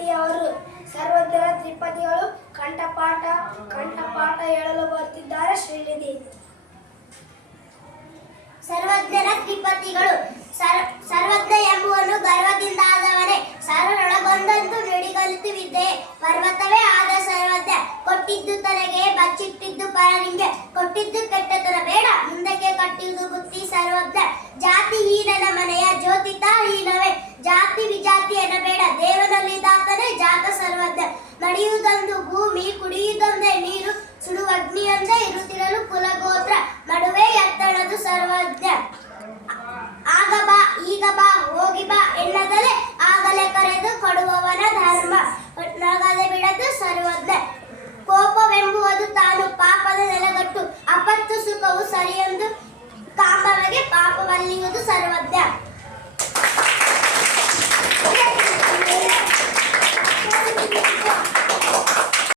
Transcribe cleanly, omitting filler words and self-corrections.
ತ್ರಿಪದಿಯವರು ಸರ್ವಜ್ಞರ ತ್ರಿಪದಿಗಳು ಕಂಠಪಾಠ ಹೇಳಲು ಬರುತ್ತಿದ್ದಾರೆ. ಶ್ರೀನಿಧಿ. ಸರ್ವಜ್ಞರ ತ್ರಿಪದಿಗಳು ಸರ್ವಜ್ಞ ಎಂಬುವನು ಗರ್ವದಿಂದಾದವನೇ. ಸರ್ವರೊಳಗೊಂದಂತೂ ನುಡಿಗಲಿತು ವಿದ್ಯೆ. ಪರ್ವತವೇ ಆದ ಸರ್ವಜ್ಞ. ಕೊಟ್ಟಿದ್ದು ತನಗೆ ಬಚ್ಚಿಟ್ಟಿದ್ದು ಪರನಿಗೆ. ಕೊಟ್ಟಿದ್ದು ಕೆಟ್ಟತನ ಬೇಡ ಮುಂದಕ್ಕೆ ಕಟ್ಟಿಯುವುದು ಬುತ್ತಿ ಸರ್ವಜ್ಞ. ಜಾತಿ ಹೀನನ ಮನೆಯ ಜ್ಯೋತಿತ ಹೀನವೇ. ಜಾತಿ ವಿಜಾತಿ ಎನ್ನಬೇಡ ದೇವನಲ್ಲಿದ್ದಾತನೇ ಜಾತ ಸರ್ವಜ್ಞ. ನಡೆಯುವುದೊಂದು ಭೂಮಿ ಕುಡಿಯುವುದೊಂದೇ ನೀರು. ಸುಡುವ ಅಗ್ನಿಯೊಂದೇ ಇರುತ್ತಿರಲು ಕುಲಗೋತ್ರ. ನಡುವೆ ಎತ್ತಣದು ಸರ್ವಜ್ಞ. ಆಗ ಬಾ ಈಗ ಬಾ ಹೋಗಿ ಬಾ ಎನ್ನದಲೇ ಆಗಲೇ ಕರೆದು ಕೊಡುವವನ ಧರ್ಮ. ನಗದೆ ಬಿಡದು ಸರ್ವಜ್ಞ. ಕೋಪವೆಂಬುವುದು ತಾನು ಪಾಪದ ನೆಲಗಟ್ಟು. ಅಪತ್ತು ಸುಖವು ಸರಿಯೊಂದು ಕಾಂಬವಗೆ ಪಾಪವಲ್ಲಿಯುವುದು ಸರ್ವಜ್ಞ.